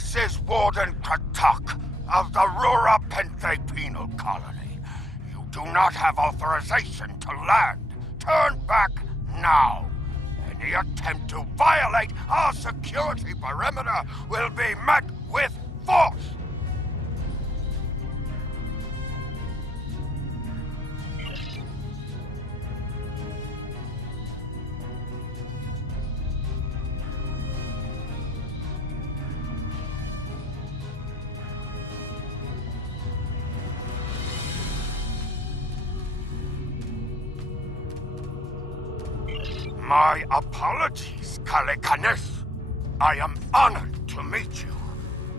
This is Warden Katak of the Rura Penthe Penal Colony. You do not have authorization to land. Turn back now. Any attempt to violate our security perimeter will be met with force. My apologies, Kalekanes. I am honored to meet you.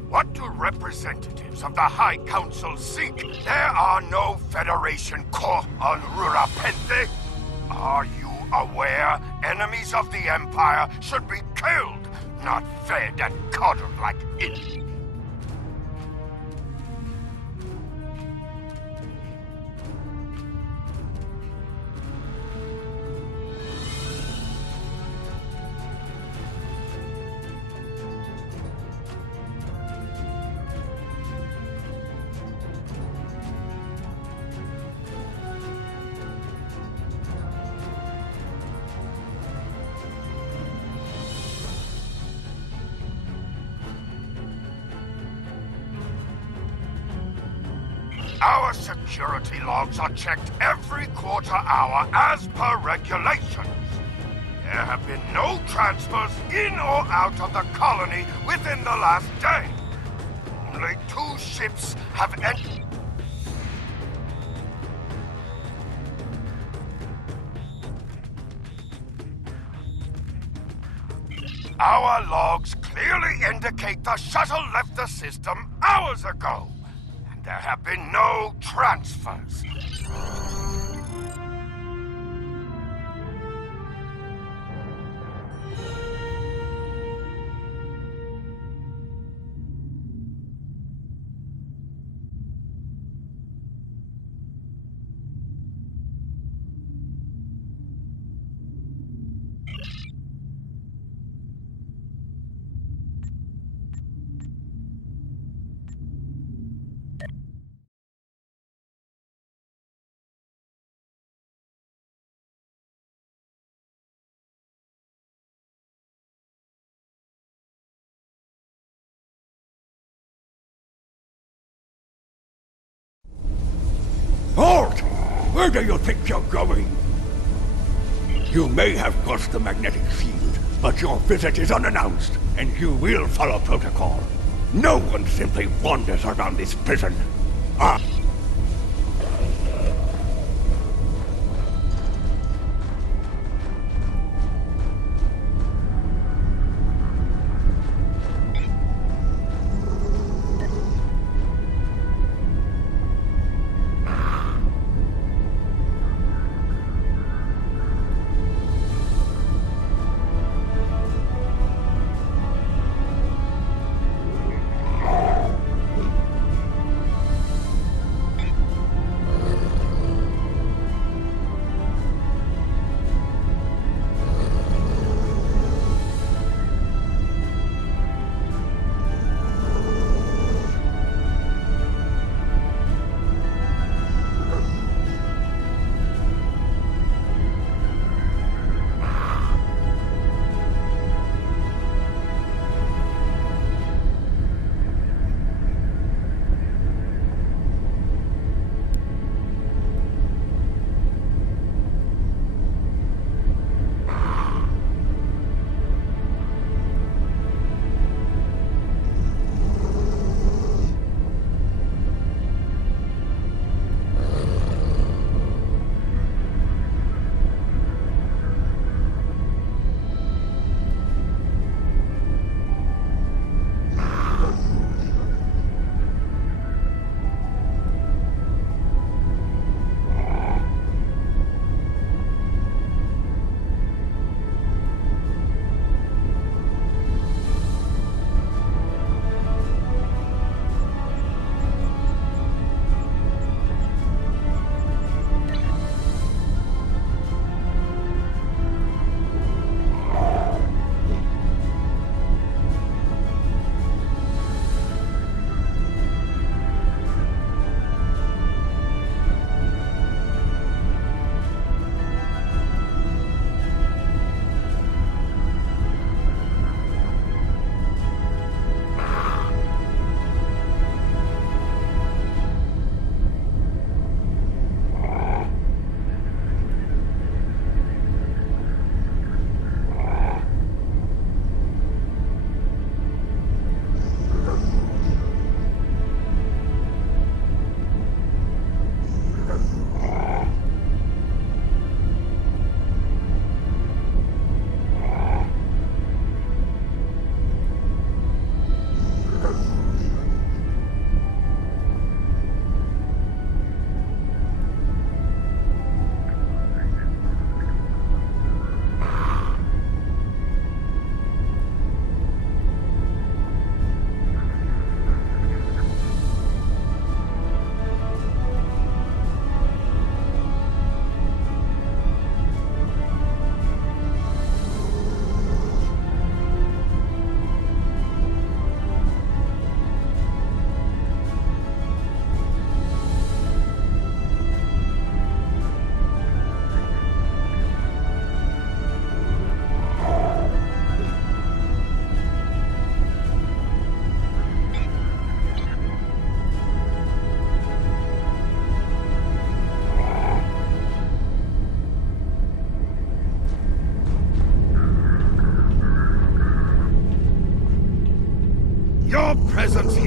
What do representatives of the High Council seek? There are no Federation corps on Rura Penthe. Are you aware enemies of the Empire should be killed, not fed and coddled like idiots? Our security logs are checked every quarter hour as per regulations. There have been no transfers in or out of the colony within the last day. Only 2 ships have entered. Our logs clearly indicate the shuttle left the system hours ago. There have been no transfers. Halt! Where do you think you're going? You may have crossed the magnetic field, but your visit is unannounced, and you will follow protocol. No one simply wanders around this prison.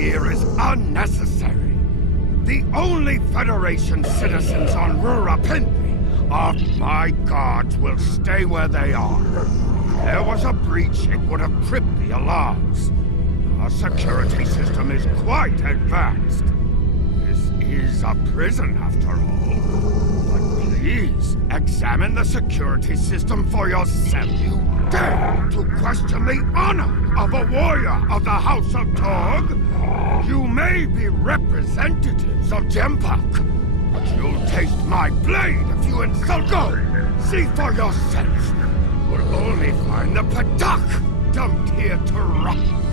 here is unnecessary. The only Federation citizens on Rurapinthi are my guards will stay where they are. If there was a breach, it would have tripped the alarms. Our security system is quite advanced. This is a prison, after all. But please, examine the security system for yourself. You dare to question the honor of a warrior of the House of Torg? You may be representatives of Jempak, but you'll taste my blade if you insult. Go! See for yourself. You'll only find the Padak dumped here to rot.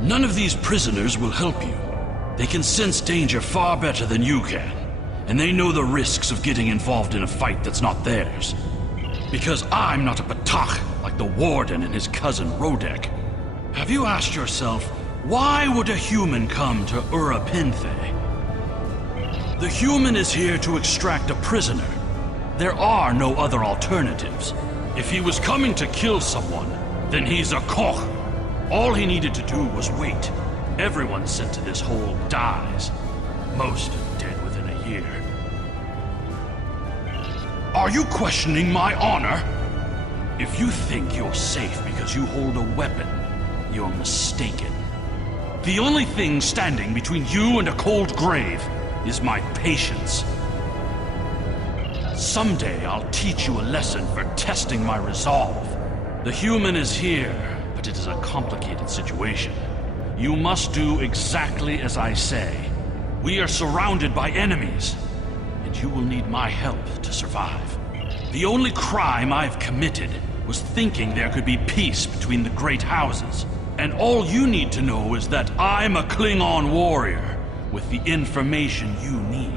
None of these prisoners will help you. They can sense danger far better than you can, and they know the risks of getting involved in a fight that's not theirs. Because I'm not a Batak like the Warden and his cousin Rodek. Have you asked yourself, why would a human come to Ura Pinthe? The human is here to extract a prisoner. There are no other alternatives. If he was coming to kill someone, then he's a Koch. All he needed to do was wait. Everyone sent to this hole dies. Most are dead within a year. Are you questioning my honor? If you think you're safe because you hold a weapon, you're mistaken. The only thing standing between you and a cold grave is my patience. Someday I'll teach you a lesson for testing my resolve. The human is here, but it is a complicated situation. You must do exactly as I say. We are surrounded by enemies, and you will need my help to survive. The only crime I've committed was thinking there could be peace between the great houses. And all you need to know is that I'm a Klingon warrior with the information you need.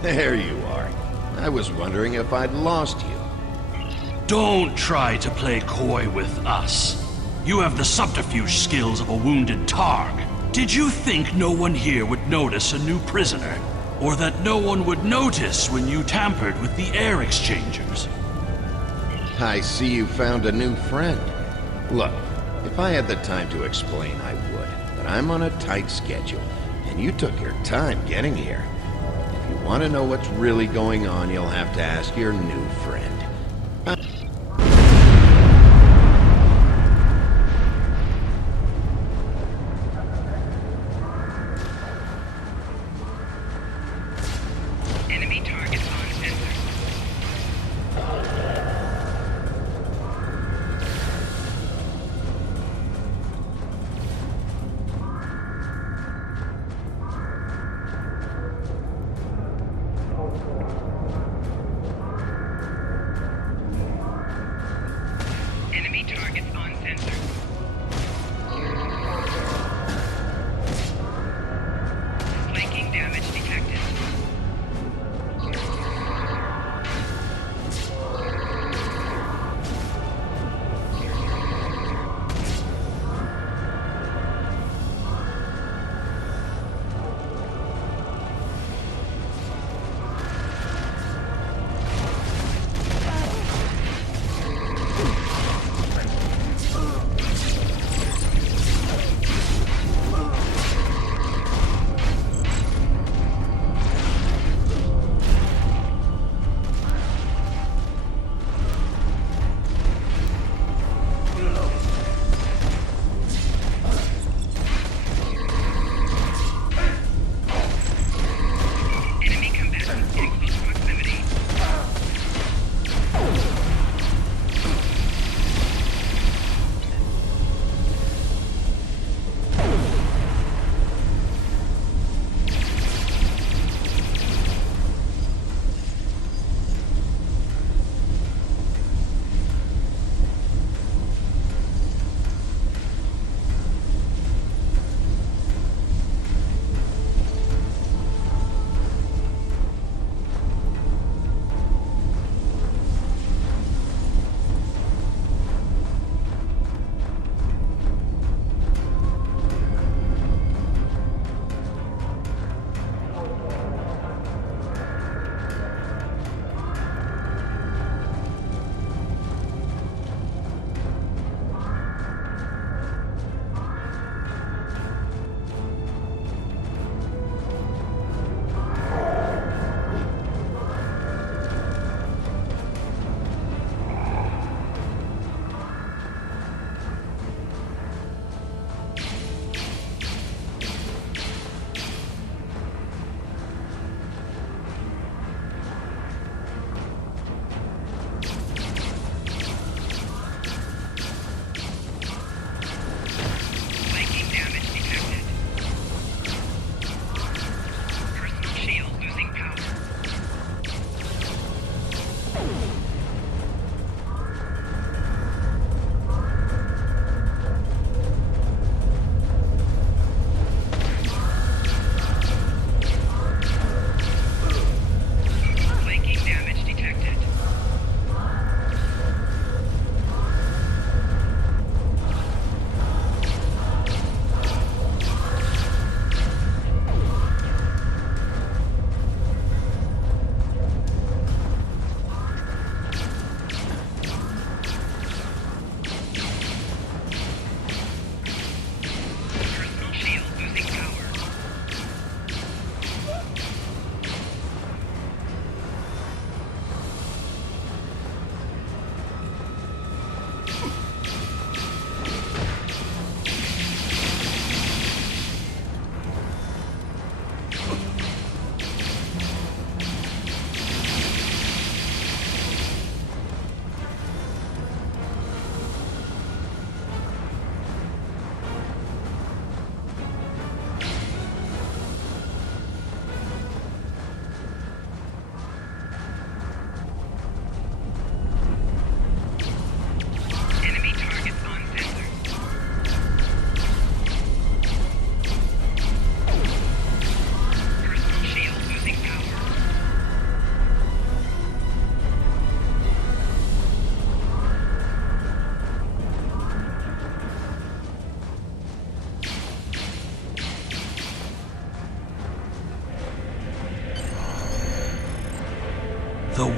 There you are. I was wondering if I'd lost you. Don't try to play coy with us. You have the subterfuge skills of a wounded Targ. Did you think no one here would notice a new prisoner? Or that no one would notice when you tampered with the air exchangers? I see you found a new friend. Look, if I had the time to explain, I would. But I'm on a tight schedule, and you took your time getting here. If you want to know what's really going on, you'll have to ask your new friend. Enemy targets on sensor.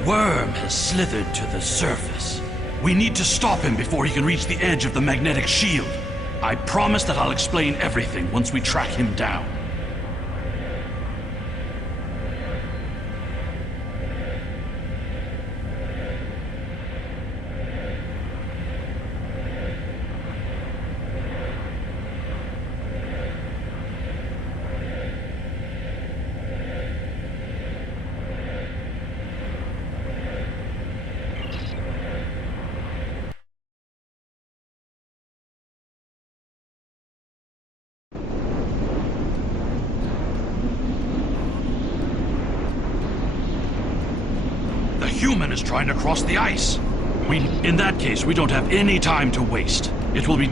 worm has slithered to the surface. We need to stop him before he can reach the edge of the magnetic shield. I promise that I'll explain everything once we track him down. Human is trying to cross the ice. In that case, we don't have any time to waste. It will be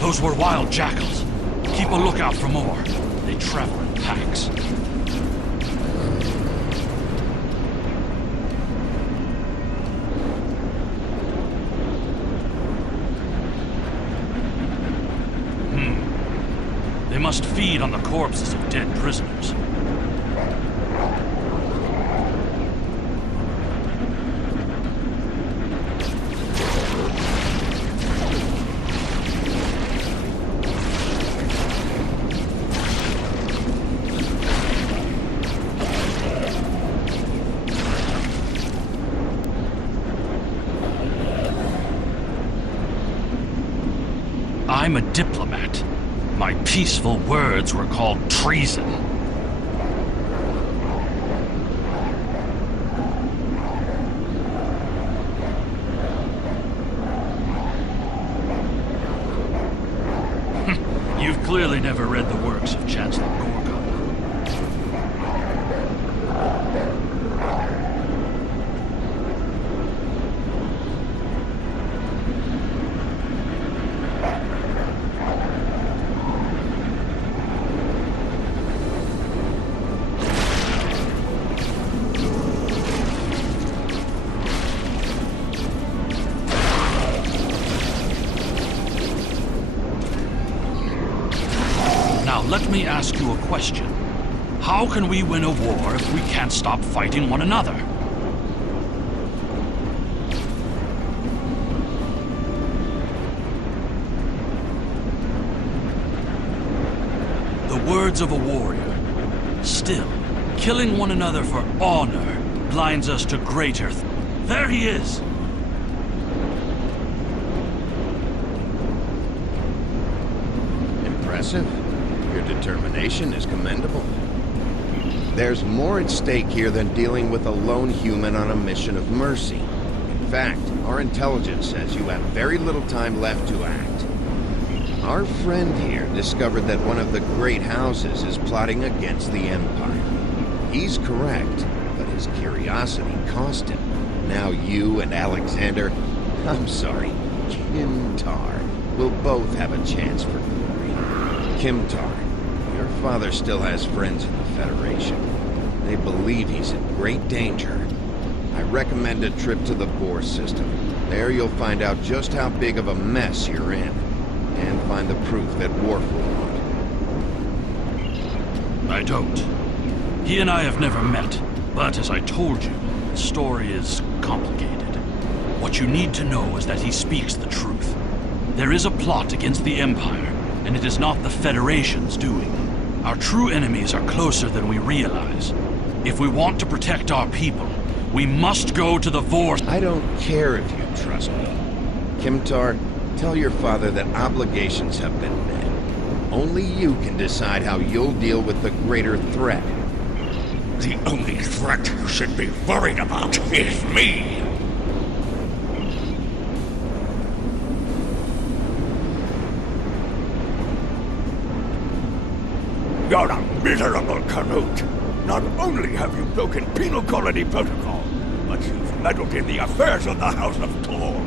Those were wild jackals. Keep a lookout for more. They travel in packs. They must feed on the corpses of dead prisoners. I'm a diplomat. My peaceful words were called treason. You've clearly never read the works of Chancellor Gorgon. Let me ask you a question. How can we win a war if we can't stop fighting one another? The words of a warrior. Still, killing one another for honor blinds us to greater There he is! Impressive. Your determination is commendable. There's more at stake here than dealing with a lone human on a mission of mercy. In fact, our intelligence says you have very little time left to act. Our friend here discovered that one of the great houses is plotting against the Empire. He's correct, but his curiosity cost him. Now you and Alexander, Kimtar, will both have a chance for glory. Kimtar, your father still has friends in the Federation. They believe he's in great danger. I recommend a trip to the Bohr system. There you'll find out just how big of a mess you're in, and find the proof that Worf will want. I don't. He and I have never met, but as I told you, the story is complicated. What you need to know is that he speaks the truth. There is a plot against the Empire, and it is not the Federation's doing. Our true enemies are closer than we realize. If we want to protect our people, we must go to the Vor. I don't care if you trust me. Kimtar, tell your father that obligations have been met. Only you can decide how you'll deal with the greater threat. The only threat you should be worried about is me! You're a miserable Canute! Not only have you broken penal colony protocol, but you've meddled in the affairs of the House of Torg.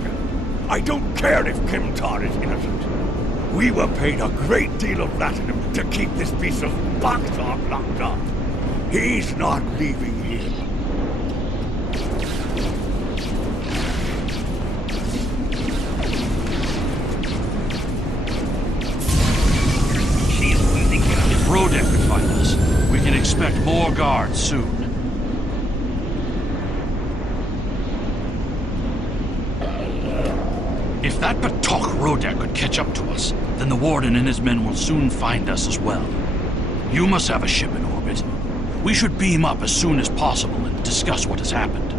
I don't care if Kimtar is innocent. We were paid a great deal of platinum to keep this piece of bugtalk locked up. He's not leaving here. If Rodek could find us, we can expect more guards soon. If that Batok Rodek could catch up to us, then the Warden and his men will soon find us as well. You must have a ship in orbit. We should beam up as soon as possible and discuss what has happened.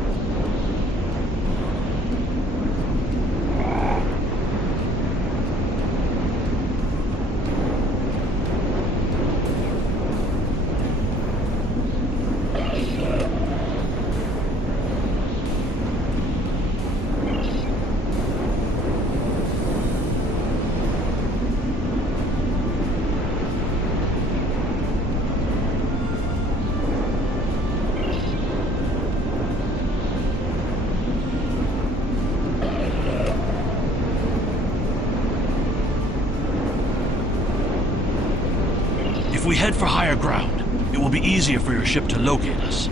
If we head for higher ground, it will be easier for your ship to locate us.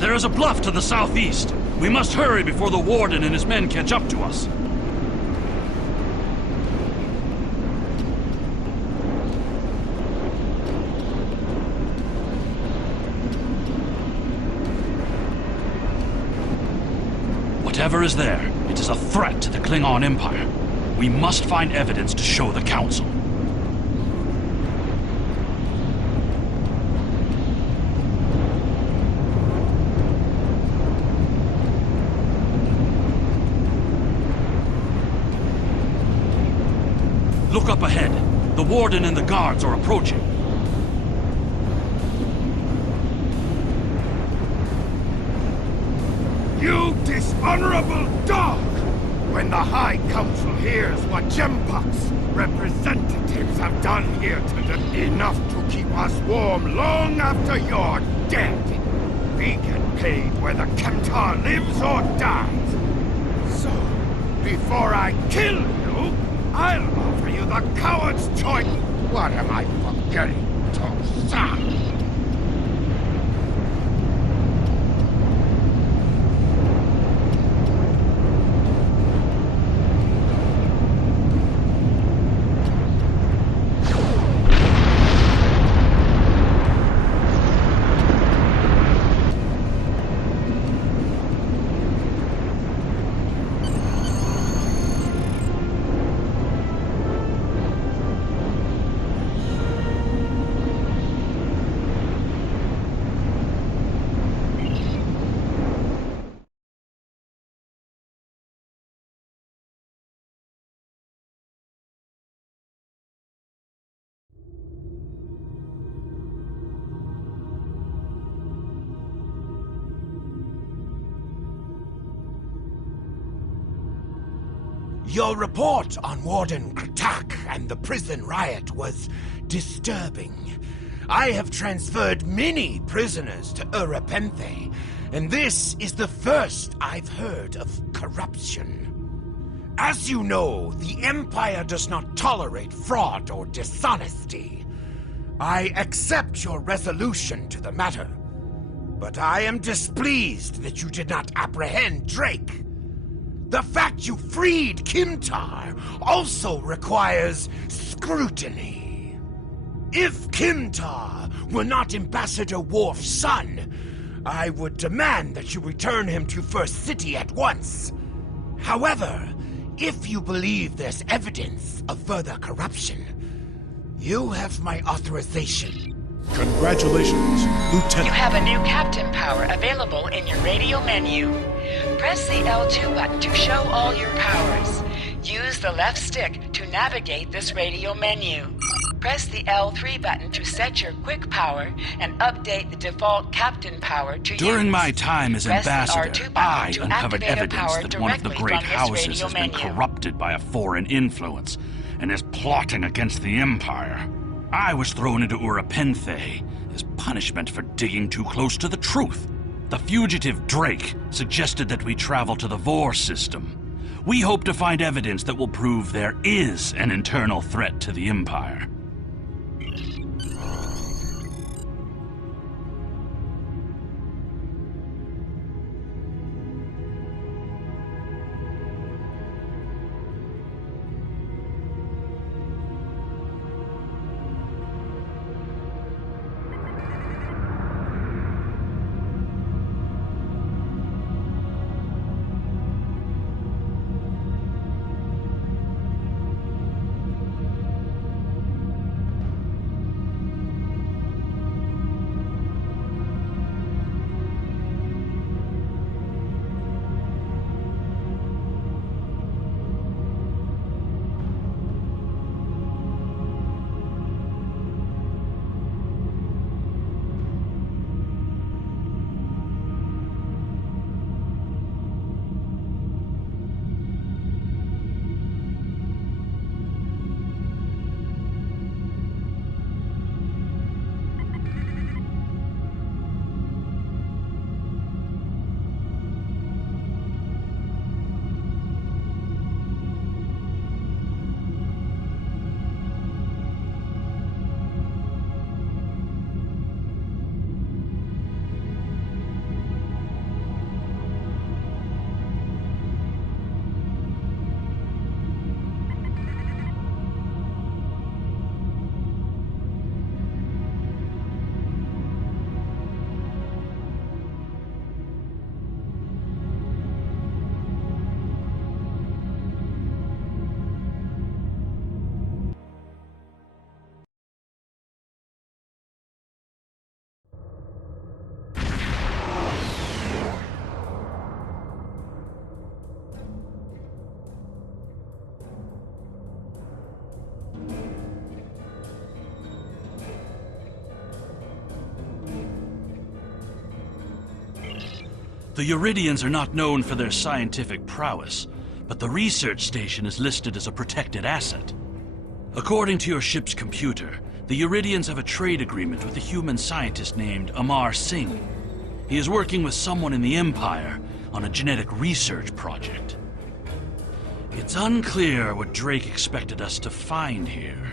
There is a bluff to the southeast. We must hurry before the Warden and his men catch up to us. Whatever is there, it is a threat to the Klingon Empire. We must find evidence to show the Council. Look up ahead. The Warden and the guards are approaching. You dishonorable dog! When the High Council hears what Jempak's representatives have done here today, enough to keep us warm long after you're dead. We get paid whether Kemtar lives or dies. So, before I kill you, I'll offer you the coward's choice. What am I forgetting, Tosa? Your report on Warden Kratak and the prison riot was disturbing. I have transferred many prisoners to Urapenthe, and this is the first I've heard of corruption. As you know, the Empire does not tolerate fraud or dishonesty. I accept your resolution to the matter, but I am displeased that you did not apprehend Drake. The fact you freed Kimtar also requires scrutiny. If Kimtar were not Ambassador Worf's son, I would demand that you return him to First City at once. However, if you believe there's evidence of further corruption, you have my authorization. Congratulations, Lieutenant. You have a new captain power available in your radio menu. Press the L2 button to show all your powers. Use the left stick to navigate this radio menu. Press the L3 button to set your quick power and update the default captain power to During use. my time as Press the ambassador, R2 button I to uncovered activate a evidence power that one of the directly great from this houses radio has been menu. corrupted by a foreign influence and is plotting against the Empire. I was thrown into Urapenthe as punishment for digging too close to the truth. The fugitive Drake suggested that we travel to the Vor system. We hope to find evidence that will prove there is an internal threat to the Empire. The Uridians are not known for their scientific prowess, but the research station is listed as a protected asset. According to your ship's computer, the Uridians have a trade agreement with a human scientist named Amar Singh. He is working with someone in the Empire on a genetic research project. It's unclear what Drake expected us to find here.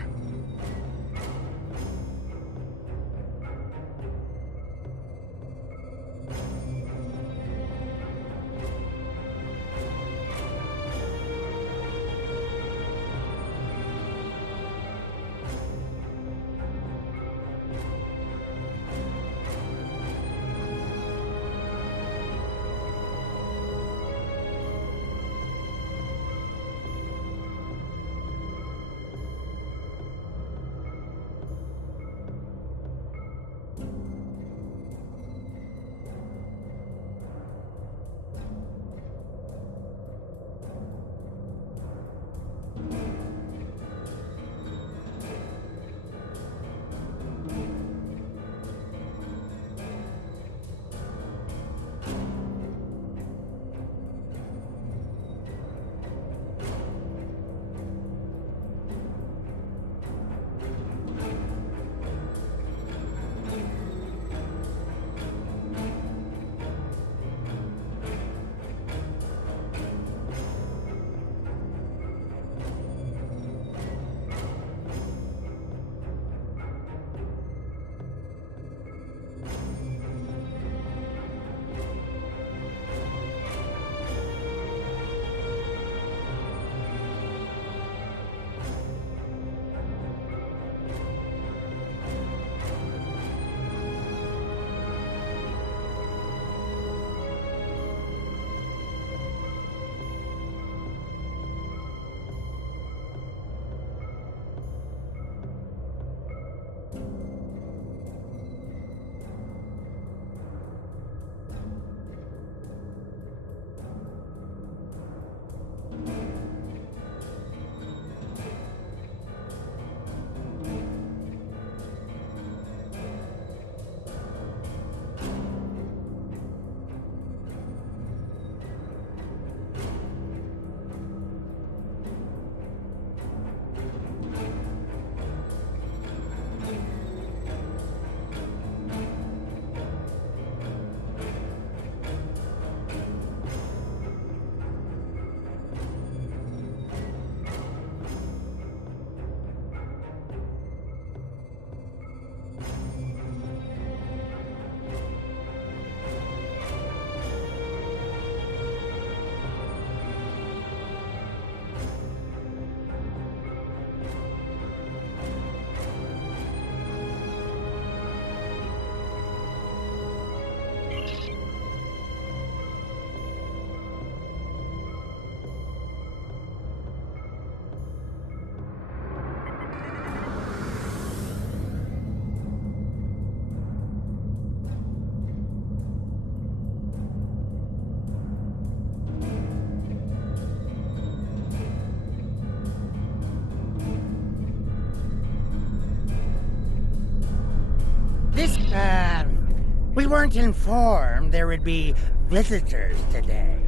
We weren't informed there would be visitors today.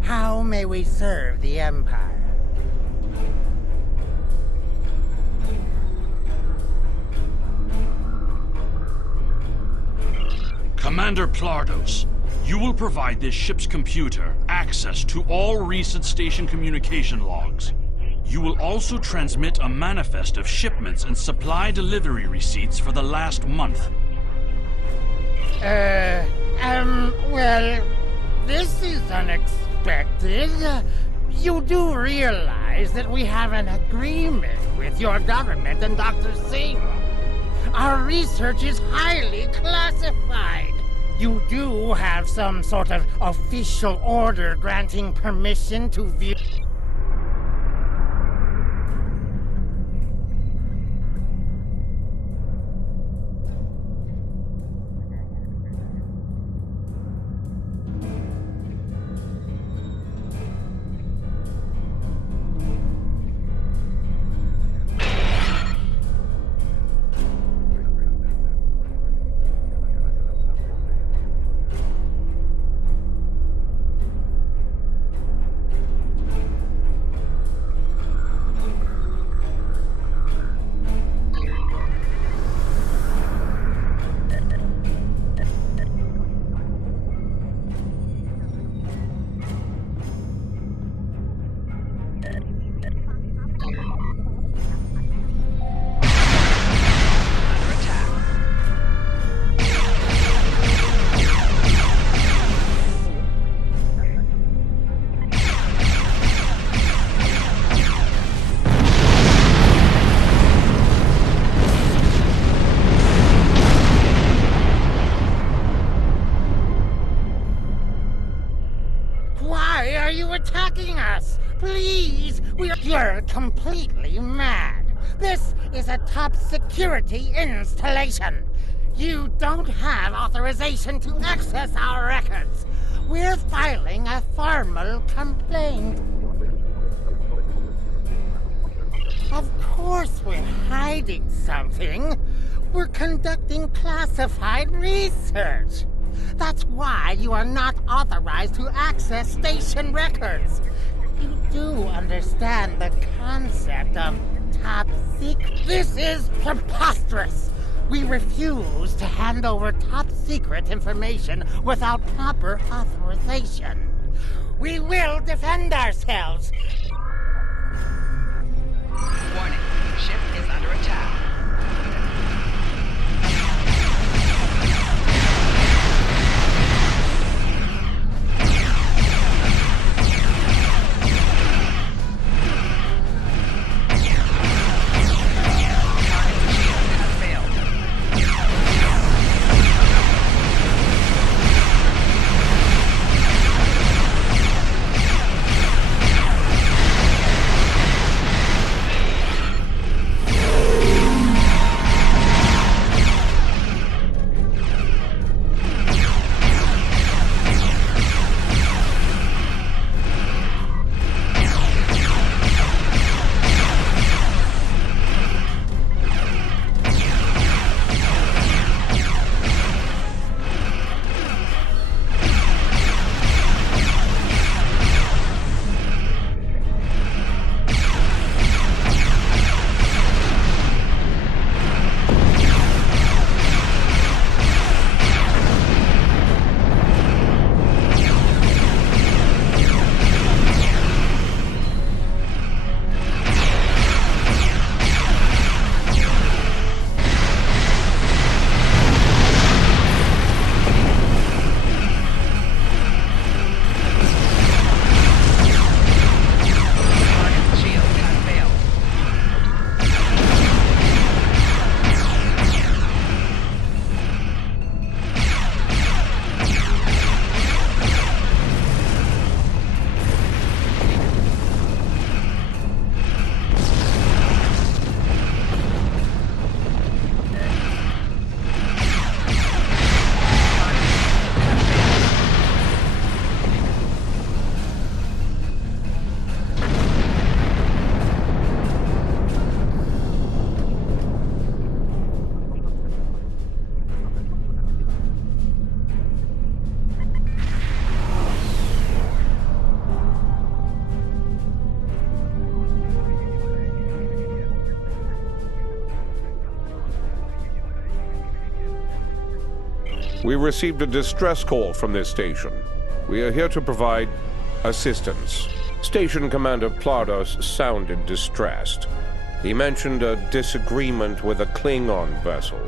How may we serve the Empire? Commander Plardos, you will provide this ship's computer access to all recent station communication logs. You will also transmit a manifest of shipments and supply delivery receipts for the last month. Well, this is unexpected. You do realize that we have an agreement with your government and Dr. Singh. Our research is highly classified. You do have some sort of official order granting permission to view... Why are you attacking us? Please, you're completely mad. This is a top security installation. You don't have authorization to access our records. We're filing a formal complaint. Of course we're hiding something. We're conducting classified research. That's why you are not authorized to access station records. You do understand the concept of top secret. This is preposterous. We refuse to hand over top secret information without proper authorization. We will defend ourselves. Warning, ship is under attack. We received a distress call from this station. We are here to provide assistance. Station Commander Plardos sounded distressed. He mentioned a disagreement with a Klingon vessel.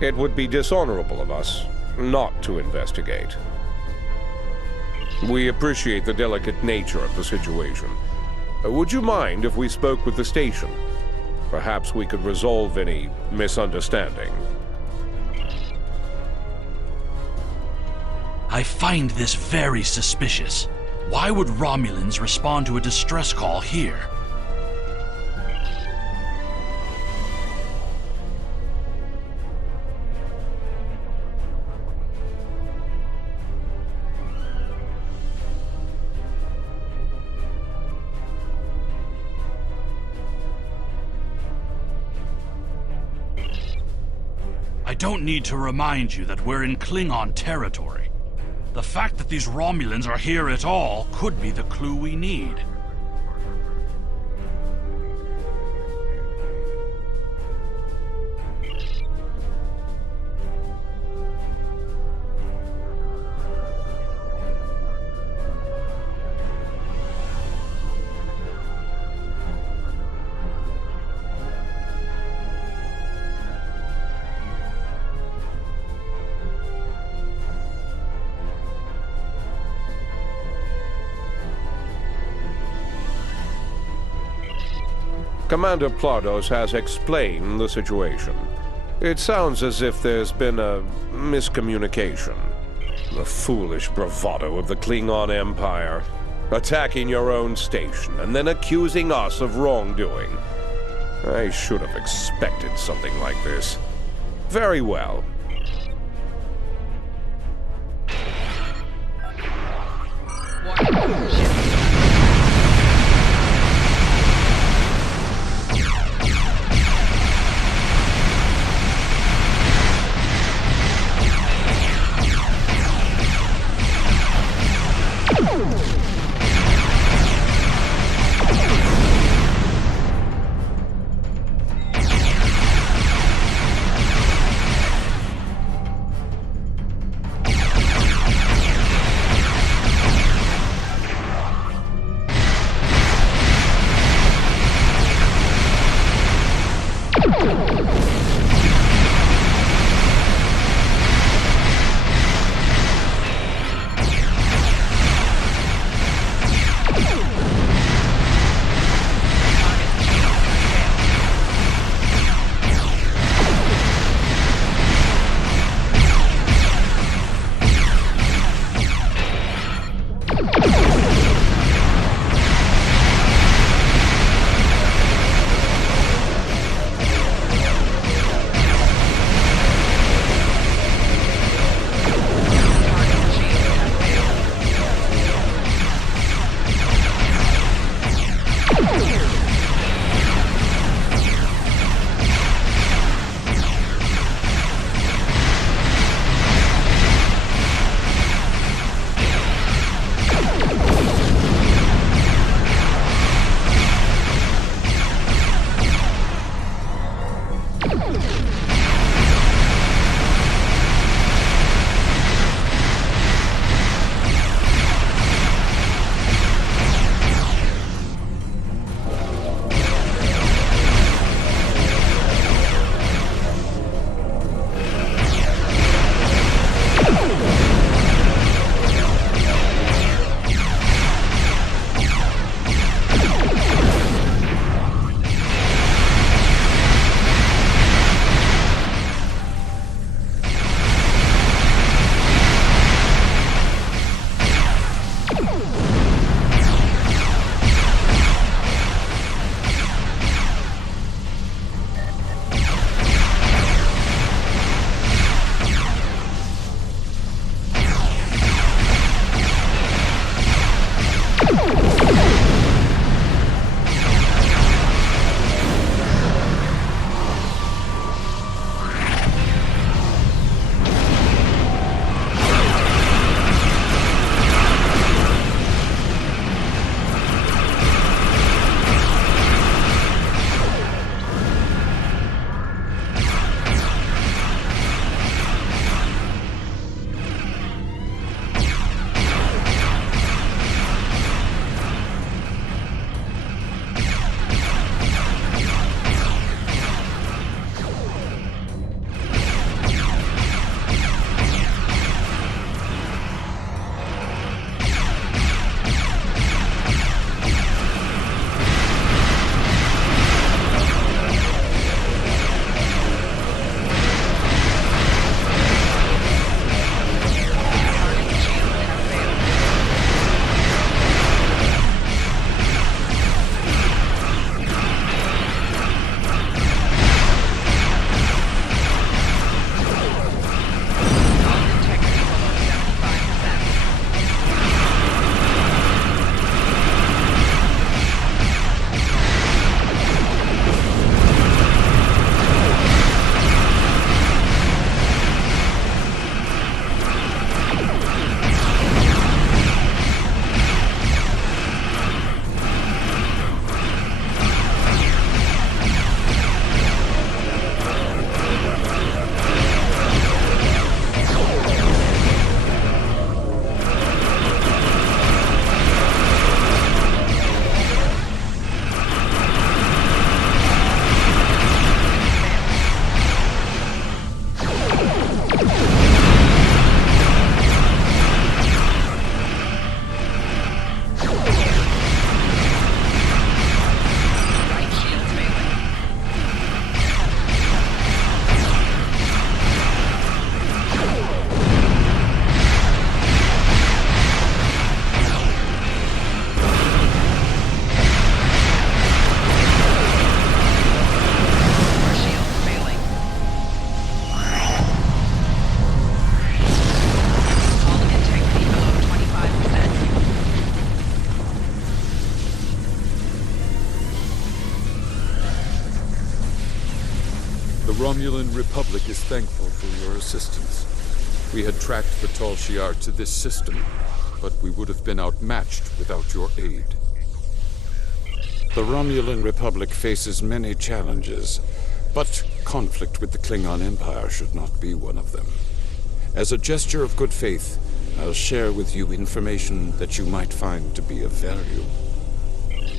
It would be dishonorable of us not to investigate. We appreciate the delicate nature of the situation. Would you mind if we spoke with the station? Perhaps we could resolve any misunderstanding. I find this very suspicious. Why would Romulans respond to a distress call here? I don't need to remind you that we're in Klingon territory. The fact that these Romulans are here at all could be the clue we need. Commander Plardos has explained the situation. It sounds as if there's been a miscommunication. The foolish bravado of the Klingon Empire. Attacking your own station and then accusing us of wrongdoing. I should have expected something like this. Very well. Romulan Republic is thankful for your assistance. We had tracked the Tal Shiar to this system, but we would have been outmatched without your aid. The Romulan Republic faces many challenges, but conflict with the Klingon Empire should not be one of them. As a gesture of good faith, I'll share with you information that you might find to be of value.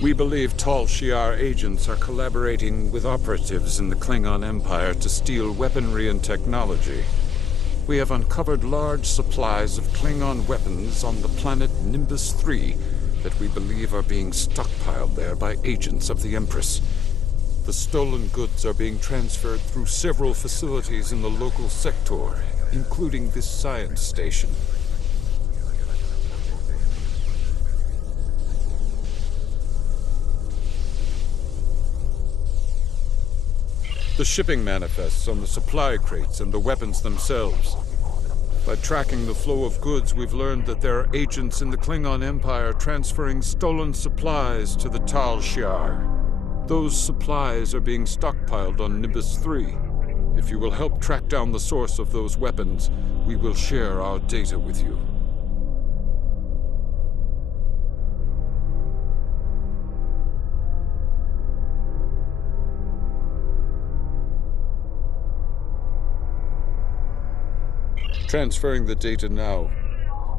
We believe Tal Shiar agents are collaborating with operatives in the Klingon Empire to steal weaponry and technology. We have uncovered large supplies of Klingon weapons on the planet Nimbus 3 that we believe are being stockpiled there by agents of the Empress. The stolen goods are being transferred through several facilities in the local sector, including this science station. The shipping manifests on the supply crates and the weapons themselves. By tracking the flow of goods, we've learned that there are agents in the Klingon Empire transferring stolen supplies to the Tal Shiar. Those supplies are being stockpiled on Nimbus 3. If you will help track down the source of those weapons, we will share our data with you. Transferring the data now.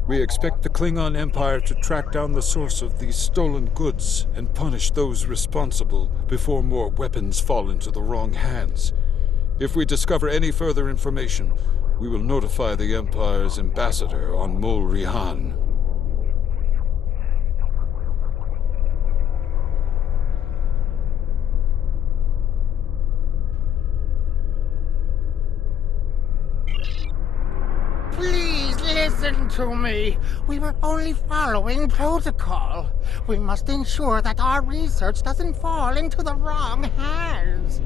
We expect the Klingon Empire to track down the source of these stolen goods and punish those responsible before more weapons fall into the wrong hands. If we discover any further information, we will notify the Empire's ambassador on Mol Rihan. Please listen to me. We were only following protocol. We must ensure that our research doesn't fall into the wrong hands.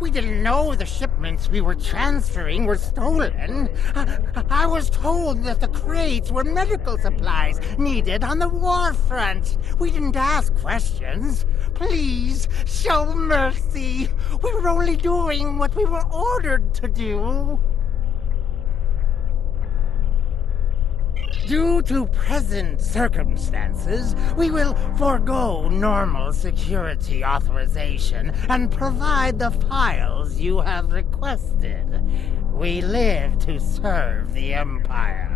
We didn't know the shipments we were transferring were stolen. I was told that the crates were medical supplies needed on the war front. We didn't ask questions. Please, show mercy. We were only doing what we were ordered to do. Due to present circumstances, we will forego normal security authorization and provide the files you have requested. We live to serve the Empire.